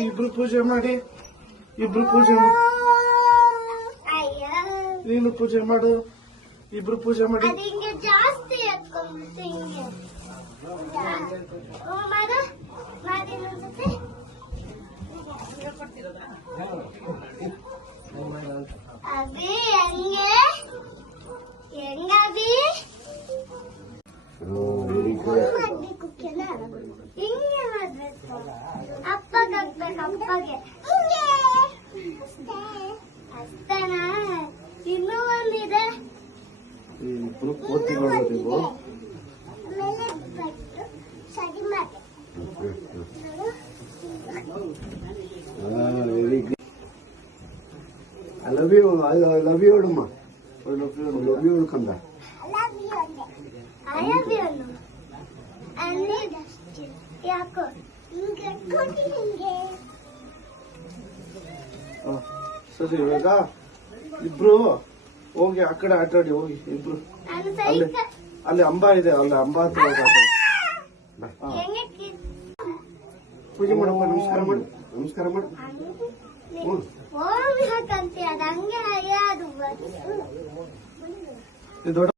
ಇಬ್ರು ಪೂಜೆ ಮಾಡಿ ಇಬ್ರು ಪೂಜೆ ಮಾಡಿ ಅಯ್ಯ ನೀನು ಪೂಜೆ ಮಾಡು ಇಬ್ರು ಪೂಜೆ ಮಾಡಿ. ಜಾಸ್ತಿ ಹಿಂಗೆ ಹ್ಞೂ, ಮಾಡು ಮಾಡಿ ಇನ್ನೊಂದ್ಸತಿ ಅಭಿ ಹೆಂಗೆ ಹೆಂಗಭಿ ಮಾಡ್ಬೇಕು ಕೆಲ ಹಿಂಗೆ ಮಾಡ್ಬೇಕು ಅಪ್ಪಗೆ ಹಾಕ್ಬೇಕು ಅಪ್ಪಗೆ ಅಷ್ಟೇನಾ ಇನ್ನೂ ಒಂದಿದೆ. ಇಬ್ರು ಮಾಡ್ಬೋದು ನೀವು. ಆಮೇಲೆ ಬಿಟ್ಟು ಸರಿ ಮಾಡಿ. I love you I love you ಅಮ್ಮ I love you love you ಹೇಳ್ಕಂದ ಅಯ್ಯಬ್ಬಿಯನ್ನು ಅಲ್ಲಿ ಯಾಕೋ ಹಿಂಗೆ ಕೊಡಿ ಹಿಂಗೆ ಸರಿ ಇವಾಗ ಇಬ್ರು ಹೋಗಿ ಆ ಕಡೆ ಆಟಾಡಿ ಹೋಗಿ ಇಬ್ರು. ಅಲ್ಲಿ ಅಲ್ಲಿ ಅಂಬ ಇದೆ ಅಲ್ಲಿ ಅಂಬ ಹತ್ರ ಪೂಜೆ ಮಾಡಮ್ಮ ನಮಸ್ಕಾರ ಮಾಡಿ. ನಮಸ್ಕಾರ ಮಾಡಿ. ಹ್ಞೂ ದೊಡ್ಡ